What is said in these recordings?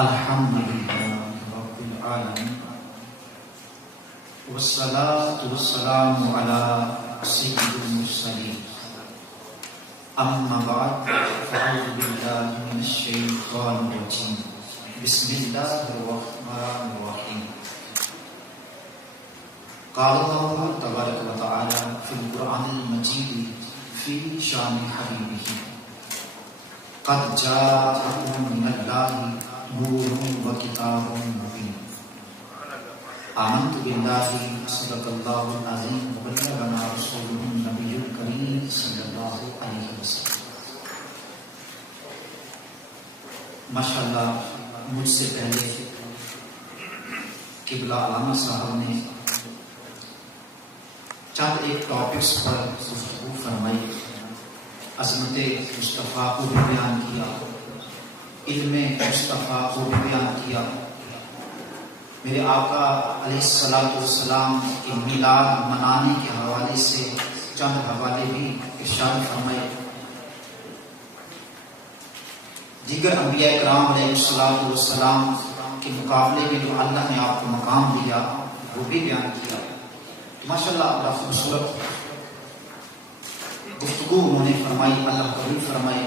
الحمدللہ رب العالمین والصلاة والسلام علی سید المرسلین اما بعد فاعوذ باللہ من الشیطان الرجیم بسم اللہ الرحمن الرحیم قال اللہ تبارک و تعالی فی القرآن المجید فی شان حبیبہ قد جاءکم من اللہ نور و کتاب مبین آمنت باللہ صدق اللہ العظیم وبلغنا رسولہ النبی الکریم صلی اللہ علیہ وسلم۔ ماشاءاللہ مجھ سے پہلے قبلہ علامہ صاحب نے چند ایک ٹاپکس پر گفتگو فرمائی، عظمت مصطفیٰ کو بھی بیان کیا، علم مصطفیٰ کو بھی بیان کیا، میرے آقا علیہ السلام کے میلاد منانے کے حوالے سے چند حوالے بھی ارشاد فرمائے۔ دیگر انبیاء کرام علیہ السلام کے مقابلے میں جو اللہ نے آپ کو مقام دیا وہ بھی بیان کیا۔ ماشاءاللہ بڑا خوبصورت گفتگو انہوں نے فرمائی، اللہ قبول فرمائے۔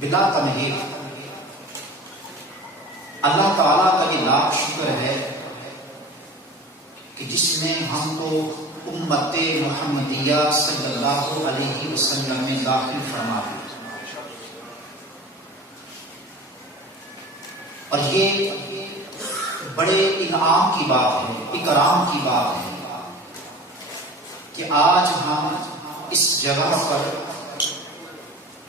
بلا تمہید اللہ تعالیٰ کا یہ لاکھ شکر ہے کہ جس نے ہم کو امت محمدیہ صلی اللہ علیہ وسلم میں داخل فرما دیا، اور یہ بڑے انعام کی بات ہے، اکرام کی بات ہے کہ آج ہم اس جگہ پر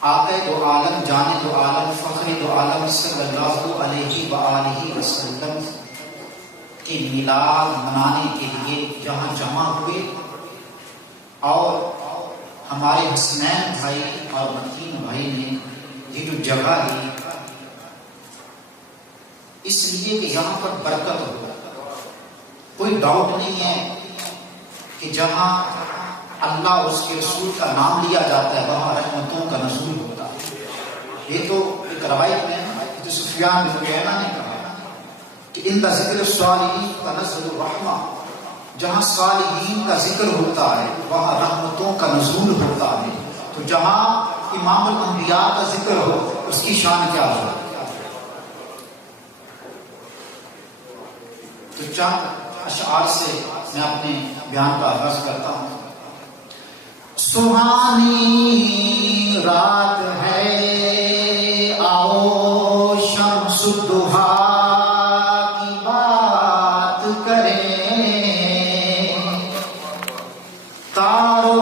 آقا دو عالم جان دو عالم فخر دو عالم صلی اللہ علیہ وآلہ وسلم کی میلاد منانے کے لیے جہاں جمع ہوئے، اور ہمارے حسنین بھائی اور متین بھائی نے یہ جو جگہ لی اس لیے کہ یہاں پر برکت ہو۔ کوئی ڈاؤٹ نہیں ہے کہ جہاں اللہ اور اس کے رسول کا نام لیا جاتا ہے وہاں رحمتوں کا نزول ہوتا ہے۔ یہ تو ایک روایت میں جو سفیان بن عیینہ نے کہا کہ ان کا ذکر صالحین تنزل الرحمہ، جہاں صالحین کا ذکر ہوتا ہے وہاں رحمتوں کا نزول ہوتا ہے۔ تو جہاں امام الانبیاء کا ذکر ہو اس کی شان کیا ہو۔ تو چند اشعار سے میں اپنے بیان کا آغاز کرتا ہوں۔ سہانی رات ہے آؤ شمس الضحیٰ کی بات کریں، تارو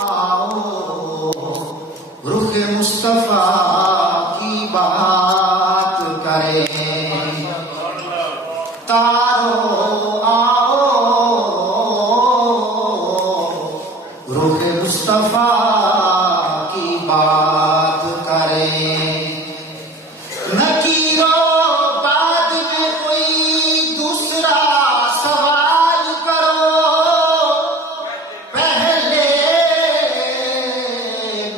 آؤ رخ مصطفیٰ کی بات کریں، تارو آؤ روح مصطفیٰ کی بات کریں۔ نکیرو بعد میں کوئی دوسرا سوال کرو، پہلے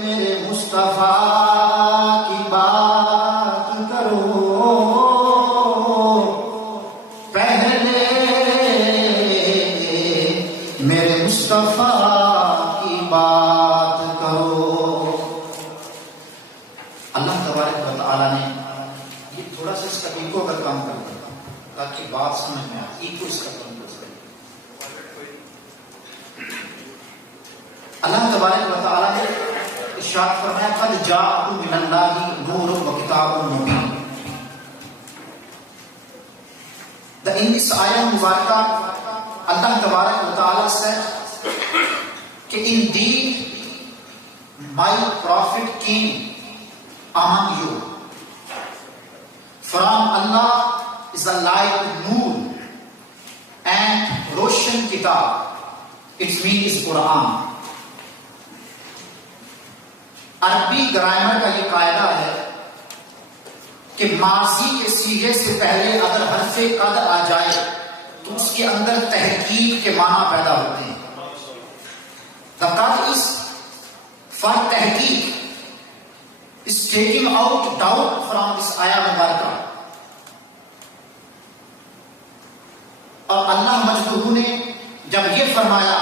میرے مصطفیٰ کی بات کرو، پہلے میرے مصطفیٰ بات کرو۔ اللہ تبارک و تعالیٰ نے یہ تھوڑا سا اس کا ایکو کا کام کر دیا تاکہ بات سمجھ میں آئے، ایکو اس کا کام کرے۔ اللہ تبارک و تعالیٰ نے ارشاد فرمایا قد جاءکم من اللہ نور و کتاب مبین۔ ان اس آیت مبارکہ اللہ تبارک و تعالیٰ سے کہ indeed my prophet came among you from Allah is a light noor and Roshan Kitab, its meaning is Quran۔ عربی گرامر کا یہ قاعدہ ہے کہ ماضی کے صیغے سے پہلے اگر حرف قد آ جائے تو اس کے اندر تحقیق کے معنی پیدا ہوتے ہیں۔ The qad is for تحقیق، is taking out doubt from this ayah mubarakah. اور اللہ مجدہ نے جب یہ فرمایا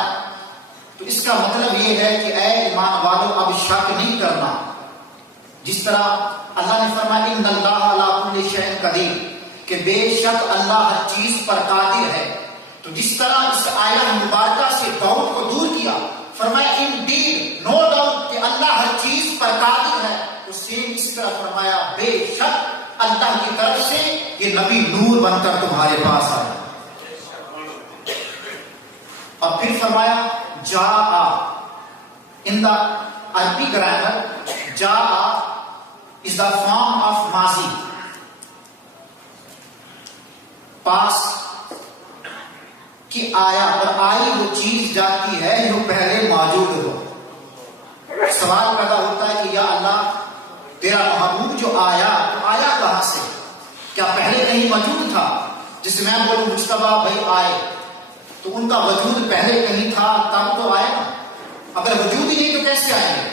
تو اس کا مطلب یہ ہے کہ اے ایمان والو اب شک نہیں کرنا. جس طرح اللہ نے فرمایا ان اللہ علی کل شیء قدیر کہ بے شک اللہ ہر چیز پر قادر ہے. تو جس طرح اس آیہ مبارکہ سے ڈاؤٹ کو دور کیا، فرمایا انڈیڈ نو ڈاؤٹ کہ اللہ ہر چیز پر قادر ہے، تو سیم اس طرح فرمایا بے شک اللہ کی طرف سے یہ نبی نور بن کر تمہارے پاس آیا. اور پھر فرمایا جاء ان دا عربی گرامر جاء is the form of ماضی، پاس کی آیا اور آئی وہ چیز جاتی ہے جو پہلے موجود ہو. سوال پیدا ہوتا ہے کہ یا اللہ تیرا محبوب جو آیا تو آیا کہاں سے؟ کیا پہلے کہیں موجود تھا؟ جس میں بولوں مجتبیٰ بھائی آئے تو ان کا وجود پہلے کہیں تھا تب تو آئے نا. اگر وجود ہی نہیں تو کیسے آئیں گے؟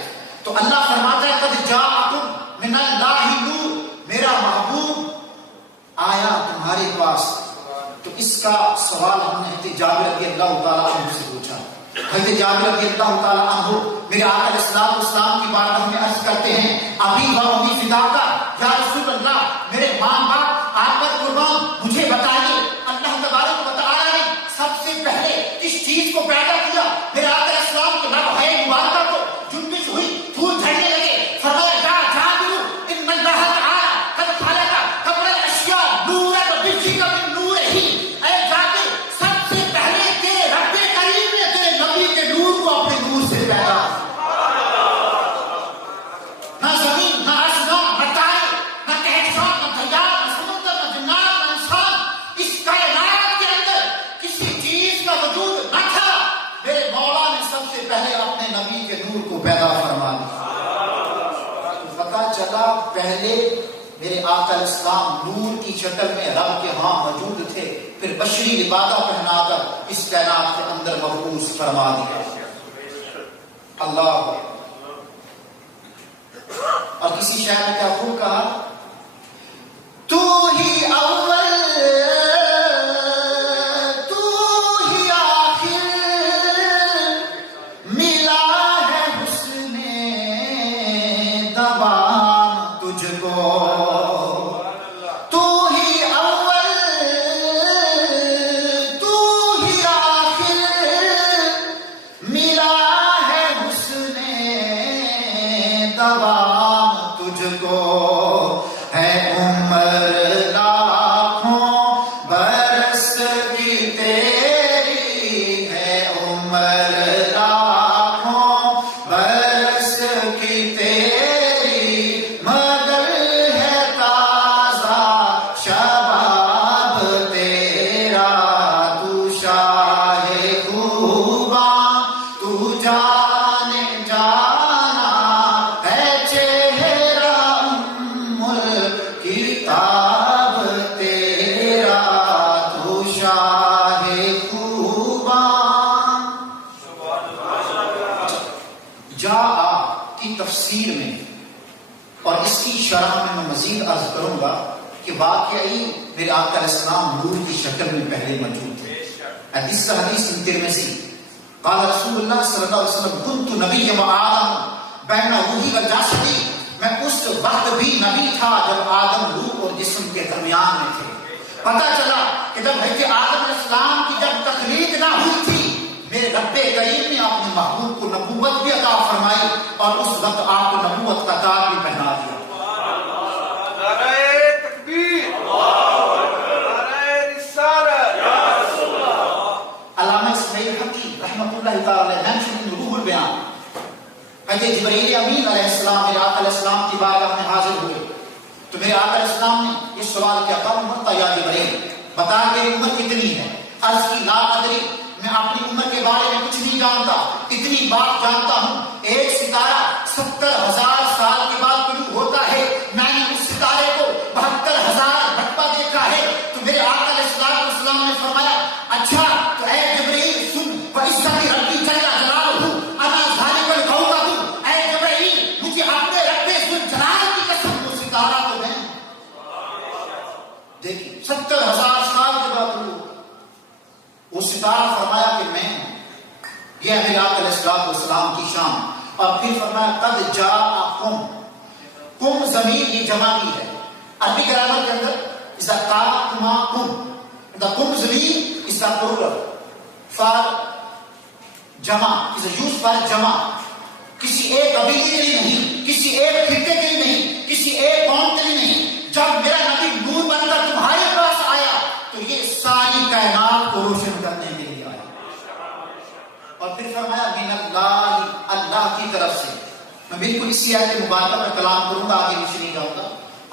تو اللہ فرماتا ہے قد جاءکم من اللہ نور، میرا محبوب آیا تمہارے پاس. تو اس کا سوال ہم نے حضرت جابر رضی اللہ تعالیٰ عنہ سے پوچھا. حضرت جابر رضی اللہ تعالیٰ عنہ میرے آقا علیہ الصلوۃ والسلام کی بارگاہ میں عرض کرتے ہیں ابی و امی فداکا یا رسول اللہ، میرے ماں باپ آپ پر قربان، مجھے بتائیے اللہ تبارک و تعالیٰ نے سب سے پہلے کس چیز کو پیدا کیا؟ میرے آقا علیہ السلام کے لب ہے مبارکہ کو جنبش ہوئی، پھول جھڑنے لگے. فرمایا یا جابر ان اللہ تعالیٰ قد خلق قبل الاشیاء نورا وبجھک من نورہ. اے جابر سب سے پہلے تیرے رب کریم نے تیرے نبی کے نور کو اپنے نور سے پیدا. نہ زمین نہ آسمان نہ تارے نہ کہکشاں نہ دریا نہ سمندر نہ جنات نہ انسان، اس کائنات کے اندر کسی چیز کا وجود نہ تھا. میرے مولا نے سب سے پہلے اپنے نبی کے نور کو پیدا فرما دیا. پتا چلا پہلے میرے آقا علیہ السلام نور کی شکل میں رب کے ہاں موجود تھے، پھر بشری لبادہ پہنا کر اس کائنات کے اندر مبعوث فرما دیا. اللہ. اور کسی شاعر نے کیا خوب کہا، تو ہی اول تو ہی آخر ملا ہے حسن دوام تجھ کو. تو ہی اول تو ہی آخر ملا ہے حسن دوام تجھ کو. ہے عمر لاکھوں برس کی تیری، ہے عمر لاکھوں برس کی تیری، مگر ہے تازہ شباب تیرا. تو شاہ خوباں تو جانے جانا ہے چہرہ ام الکتاب تیرا. تو شاہ خوباں. جاء کی تفسیر میں اور اس کی شرح میں میں مزید عرض کروں گا کہ واقعی میرے آقا علیہ السلام نور کی شکل میں پہلے موجود تھے. حدیث ترمذی قال رسول اللہ صلی اللہ علیہ وسلم كنت نبی و آدم بین روحی و جسدی، میں اس وقت بھی نبی تھا جب آدم روح اور جسم کے درمیان میں تھے. پتہ چلا کہ جب حضرت آدم علیہ السلام کی جب تخلیق نہ ہوئی تھی، میرے رب کریم نے اپنے محبوب کو نبوت بھی عطا فرمائی اور اس وقت آپ کو نبوت کا تاج بھی پہنا دیا. نعرہ تکبیر، نعرہ رسالت. علامہ اسماعیل حقی رحمۃ اللہ تعالی علیہ روح البیان، حضرت جبرائیل امین علیہ السلام میرے آقا علیہ السلام کی بارگاہ میں حاضر ہوئے تو میرے آقا علیہ السلام نے یہ سوال کیا کم عمر یا جبرائیل بتا کہ عمر کتنی ہے؟ عرض کی لا ادری، میں اپنی عمر کے بارے میں کچھ نہیں جانتا، اتنی بات جانتا ہوں ایک ستارہ 70,000 سال کے بعد طلوع ہوتا ہے. میں نے اس ستارے کو 72,000 مرتبہ دیکھا ہے. تو میرے آقا علیہ السلام نے فرمایا اچھا تو اے جبرائیل سن، وَإِذَّتِ رَبِّي جَلَّ جَلَالُهُ أَنَا ذَلِكَ الْكَوْكَبُ. اے جبرائیل مجھے اپنے رب ذوالجلال یہ ہے میرے آقا علیہ السلام کی شان. اور پھر فرمایا قد جاءکم. کم ضمیر یہ جمع کی ہے. عربی گرامر کے اندر اذا قامکم دا کم ضمیر از دا پلورل فار جمع، از یوز فار جمع. کسی ایک قبیلے کے لیے نہیں، کسی ایک فرقے کے لیے نہیں، کسی ایک قوم کے لیے نہیں. جب میرا نبی نور بن کر تمہارے پاس آیا تو یہ ساری کائنات کو روشن کرنے کے لیے آیا. اور پھر فرمایا من اللہ، اللہ کی طرف سے. میں بالکل اسی آیت مبارکہ پر کلام کروں گا، آگے پیچھے نہیں جاؤں گا.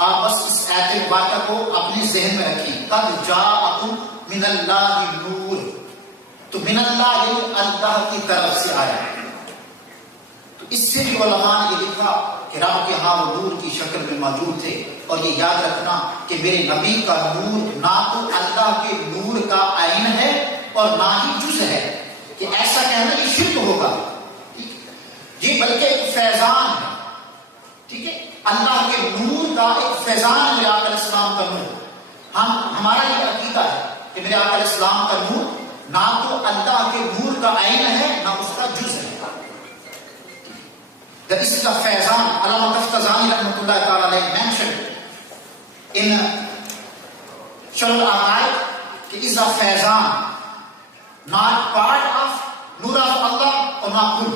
آپ بس اس آیت مبارکہ کو اپنے ذہن میں رکھیں. قد جاءکم من اللہ نور. تو من اللہ یہ اللہ کی طرف سے آیا. تو اس سے بھی علماء نے یہ لکھا کہ رب کے ہاں وہ نور کی شکل میں موجود تھے. اور یہ یاد رکھنا کہ میرے نبی کا نور نہ تو اللہ کے نور کا عین ہے اور نہ ہی جز ہے، کہ ایسا کہنا یہ شرک ہوگا. یہ بلکہ ایک فیضان ہے. ٹھیک ہے، اللہ کے نور کا ایک فیضان ہے میرے آقا علیہ السلام کا نور. ہمارا یہ عقیدہ ہے کہ میرے آقا علیہ السلام کا نور نہ تو اللہ کے نور کا عین ہے نہ اس کا جز ہے. That is the فیضان. علامہ تفتزانی رحمۃ اللہ تعالی علیہ mentioned in شرح العقائد کہ is a Faizan not part of Noor of اللہ اور نہ کل.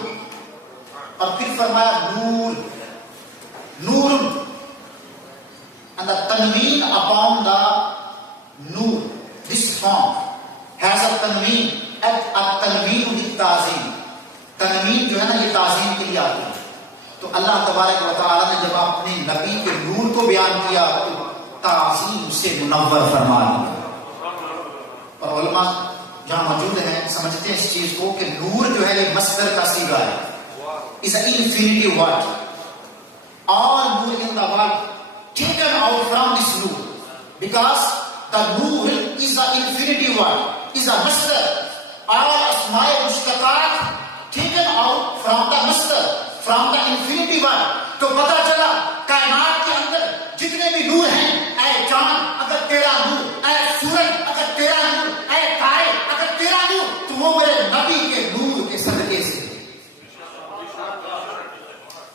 اور پھر فرمایا نور، نور and the tanween upon the Noor. This form has a tanween at التنوین للتعظیم. تنوین جو ہے نا یہ تعظیم کے لیے آتی ہے. تو اللہ تبارک و تعالی نے جب اپنے نبی کے نور کو بیان کیا تو تعظیم سے منور فرما دیا. اور علماء جہاں موجود ہیں سمجھتے ہیں اس چیز کو کہ نور جو ہے یہ مصدر کا صیغہ ہے. is an infinitive word. All nur in the world taken out from this nur, because the nur is an infinitive word, is a masdar. All asma'i mushtaqat taken out from the masdar, from the infinitive word. تو پتہ چلا کائنات کے اندر جتنے بھی نور ہیں، اے چاند اگر تیرا نور، اے سورج اگر تیرا نور، اے تارے اگر تیرا نور، تو وہ میرے نبی کے نور کے صدقے سے.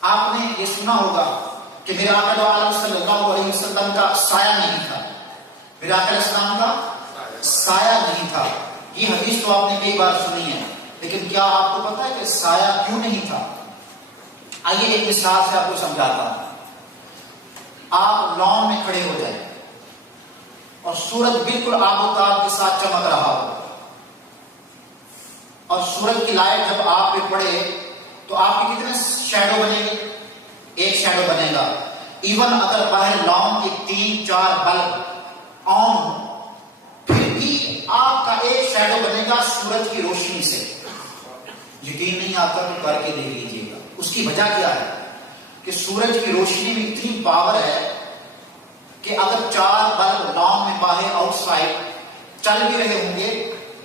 آپ نے یہ سنا ہوگا کہ میرے آقا عالم صلی اللہ علیہ وسلم کا سایہ نہیں تھا. میرے آقا علیہ السلام کا سایہ نہیں تھا. یہ حدیث تو آپ نے کئی بار سنی ہے، لیکن کیا آپ کو پتا ہے کہ سایہ کیوں نہیں تھا؟ آئیے ایک مثال سے آپ کو سمجھاتا ہوں. آپ لان میں کھڑے ہو جائیں اور سورج بالکل آب و تاب کے ساتھ چمک رہا ہو، اور سورج کی لائٹ جب آپ پہ پڑے تو آپ کے کتنے شیڈو بنے گے؟ ایک شیڈو بنے گا. ایون اگر باہر لان کے 3-4 بلب آن پھر بھی آپ کا ایک شیڈو بنے گا سورج کی روشنی سے. یقین نہیں آتا تو کر کے دیکھ لیجیے گا. اس کی وجہ کیا ہے کہ سورج کی روشنی میں اتنی پاور ہے کہ اگر 4 بلب لان میں باہر آؤٹ سائڈ چل بھی رہے ہوں گے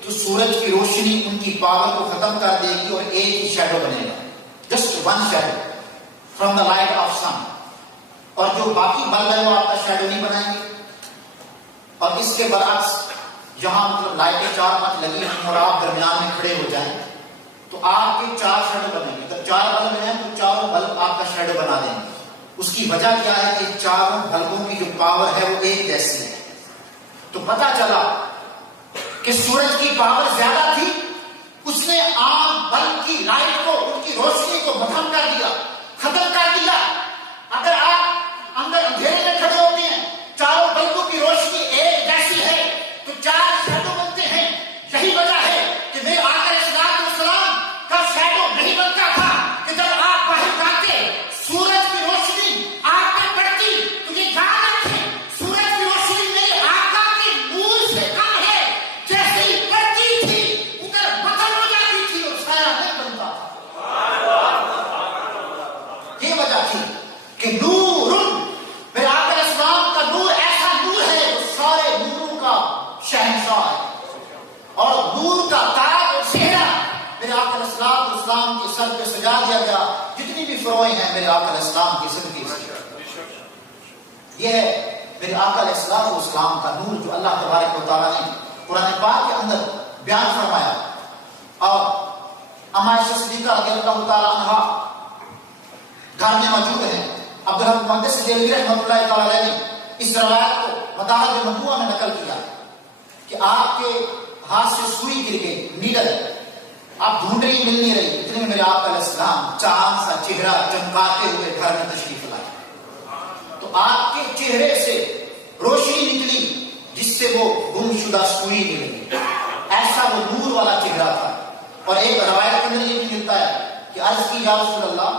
تو سورج کی روشنی ان کی پاور کو ختم کر دے گی اور ایک ہی شیڈو بنے گا. Just one shadow from the light of sun. اور جو باقی بلب ہے وہ آپ کا شیڈو نہیں بنائیں گے. اور اس کے برعکس جہاں مطلب لائٹیں 4-5 لگی ہیں اور آپ درمیان میں کھڑے ہو جائیں تو آپ کے 4 شیڈو بنیں گے. تو 4 بلب ہیں تو چاروں بلب آپ کا شیڈو بنا دیں گے. اس کی وجہ کیا ہے کہ چاروں بلبوں کی جو پاور ہے وہ ایک جیسی ہے. تو پتہ چلا کہ سورج کی پاور زیادہ تھی، اس نے عام بلب کی لائٹ کو، ان کی روشنی کو ختم کر دیا. اگر آپ اندر اندھیرے میں کھڑے ہوتے ہیں، چاروں بلبوں کی روشنی ایک جیسی ہے تو 4 شیڈو بنتے ہیں. یہی وجہ ہے کہ میرے آقا علیہ السلام کا شیڈو نہیں بنتا تھا کہ جب آپ باہر جاتے سورج کی روشنی آپ پہ پڑتی تو یہ یاد رکھیں سورج کی روشنی میرے آقا کے نور سے کم ہے. جیسے ہی پڑتی تھی ادھر ختم ہو جاتی تھی اور سایہ نہیں بنتا تھا. یہ وجہ تھی کہ نور میرے آقا علیہ السلام کا نور ایسا نور ہے جو سارے نوروں کا شہنشاہ ہے. اور نور کا تاج اور سہرا میرے آقا علیہ السلام کے سر پہ سجا دیا گیا. جتنی بھی فروئیں ہیں میرے آقا علیہ السلام کی زندگی سے. یہ ہے میرے آقا علیہ السلام کا نور جو اللہ تبارک و تعالیٰ نے قرآن پاک کے اندر بیان فرمایا. اور اما عائشہ صدیقہ رضی اللہ تعالیٰ عنہا گھر میں موجود ہیں. عبدالحق محدث دہلوی رحمۃ اللہ تعالیٰ علیہ نے اس روایت کو مدارج النبوہ میں نقل کیا کہ آپ کے ہاتھ سے سوئی گر گئی، نیڈل آپ ڈھونڈ رہی مل نہیں رہی، اتنے میں میرے آقا علیہ السلام چاند سا چہرہ چمکاتے ہوئے گھر میں تشریف لائے. تو آپ کے چہرے سے روشنی نکلی جس سے وہ گم شدہ سوئی ملی. ایسا وہ نور والا چہرہ تھا. اور ایک روایت کے اندر یہ بھی ملتا ہے کہ عرض کی یا رسول اللہ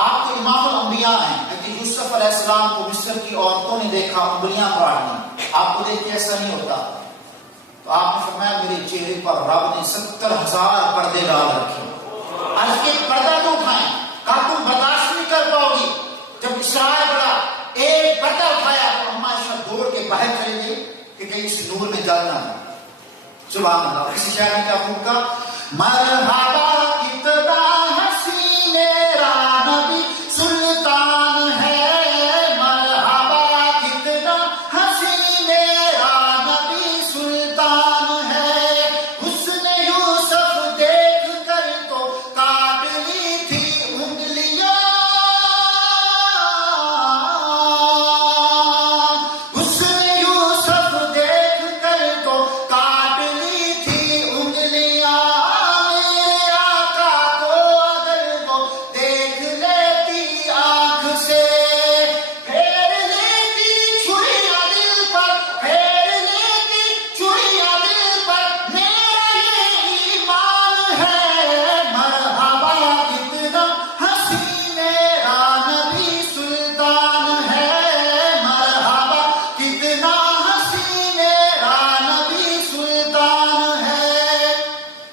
آپ تو امام الانبیاء ہیں، حضرت یوسف علیہ السلام کو مصر کی عورتوں نے دیکھا انگلیاں کاٹنی، آپ کو دیکھ کے ایسا نہیں ہوتا. تو آپ نے فرمایا میرے چہرے پر رب نے 70,000 پردے ڈال رکھے. عرض کے پردہ تو اٹھائیں، کہا تم برداشت نہیں کر پاؤ گی. جب اسرار بڑا ایک پردہ اٹھایا تو اما عائشہ دوڑ کے باہر چلے گئی کہ کہیں اس نور میں جلنا ہے. سبحان اللہ. کسی شاعر نے کیا پھونکا، مرحبا کتنا حسین میرا نبی سلطان ہے، مرحبا کتنا حسین میرا نبی سلطان ہے. حسن یوسف دیکھ کر تو کاٹ لی تھی انگلیاں، حسن یوسف دیکھ کر تو کاٹ لی تھی انگلیاں. میرے آقا کو اگر وہ دیکھ لیتی آنکھ سے، پھیر لیتی چھریاں دل پر، پھیر لیتی چھریاں دل پر. میرا یہ ایمان ہے، مرحبا کتنا حسین میرا نبی سلطان ہے، مرحبا کتنا حسین میرا نبی سلطان ہے.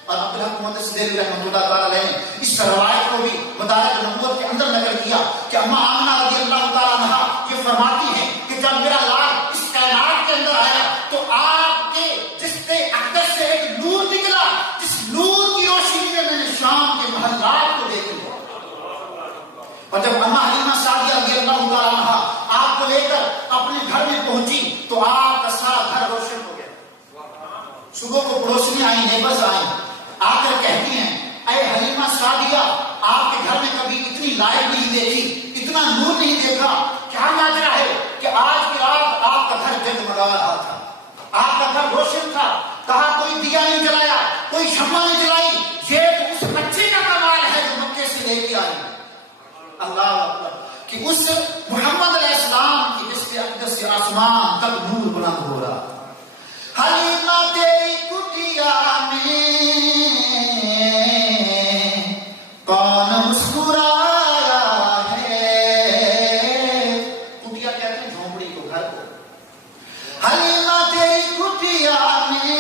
اور عبدالحق محدث دہلوی رحمۃ اللہ تعالیٰ علیہ نے اس روایت کو بھی مدارج النبوت کے اندر نقل کیا کہ اما آمنہ رضی اللہ تعالیٰ عنہا یہ فرماتی ہیں کہ جب میرا لال اس کائنات کے اندر آیا تو آپ کے جسم اقدس سے ایک نور نکلا، جس نور کی روشنی میں نے شام کے محلات کو دیکھ لیا. اور جب اما حلیمہ سعدیہ رضی اللہ تعالیٰ عنہا آپ کو لے کر اپنے گھر میں پہنچی تو آپ کا سارا گھر روشن ہو گیا. صبح کو پڑوسنی آئی، نیبرز آئیں، آ کر کہتی ہیں اے حلیمہ سعدیہ آپ کے گھر میں کبھی اتنی لائٹ نہیں دیکھی، اتنا نور نہیں دیکھا. کیا ماجرا ہے کہ آج کی رات آپ کا گھر جگمگا رہا تھا، آپ کا گھر روشن تھا. کہا کوئی دیا نہیں جلایا، کوئی شمع نہیں جلائی، یہ تو اس بچے کا کمال ہے جو مکے سے لے کے آئی. اللہ اکبر. کہ اس محمد علیہ السلام کی جس کے اقدس سے آسمان تک نور بلند ہو رہا. حلیمہ تیری کٹیا میں کون مسکرایا ہے، کٹیا کہتے ہیں جھونپڑی کو، گھر کو. حلیمہ تیری کٹیا میں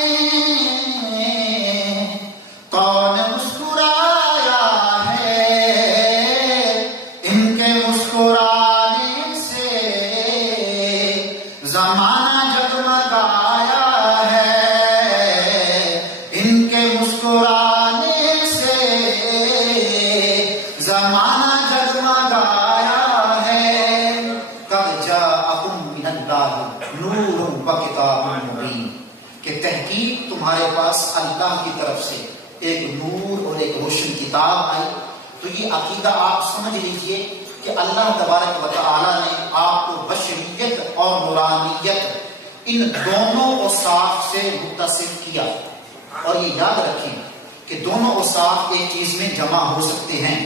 کون مسکرایا ہے، ان کے مسکرانے سے زمانہ جگمگایا ہے، ان کے مسکرانے سے زمانہ جگمگایا ہے. قد جاءکم من اللہ نور و کتاب مبین، کہ تحقیق تمہارے پاس اللہ کی طرف سے ایک نور اور ایک روشن کتاب آئی. تو یہ عقیدہ آپ سمجھ لیجئے کہ اللہ تبارک و تعالی نے آپ کو بشریت اور نورانیت ان دونوں اوصاف سے متصف کیا. اور یہ یاد رکھیں کہ دونوں اوصاف ایک چیز میں جمع ہو سکتے ہیں.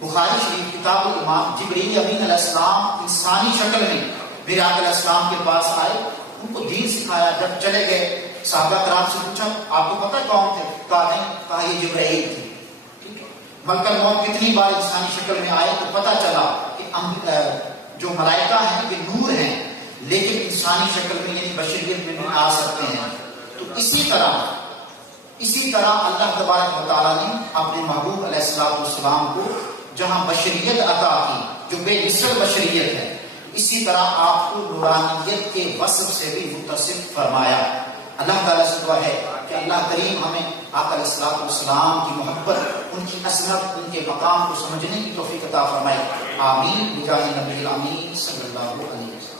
بخاری شریف کتاب الامام جبریل امین علیہ السلام انسانی شکل میں میرے آقا علیہ السلام کے پاس آئے، ان کو دین سکھایا. جب چلے گئے صحابہ کرام سے پوچھا آپ کو پتہ کون تھے؟ کہا نہیں. کہا یہ جبرائیل تھے. ملک الموت کتنی بار انسانی شکل میں آئے تو پتہ چلا کہ جو ملائکہ ہیں یہ نور ہیں لیکن انسانی شکل میں یعنی بشریت میں بھی آ سکتے ہیں. تو اسی طرح اللہ تبارک و تعالیٰ نے اپنے محبوب علیہ السلام کو جہاں بشریت عطا کی جو بے مثل بشریت ہے، اسی طرح آپ کو نورانیت کے وصف سے بھی متصف فرمایا. اللہ تعالیٰ سے دعا ہے کہ اللہ کریم ہمیں آقا علیہ السلام کی محبت، ان کی عظمت، ان کے مقام کو سمجھنے کی توفیق عطا فرمائے. آمین بجاہ نبی الامین صلی اللہ علیہ وسلم.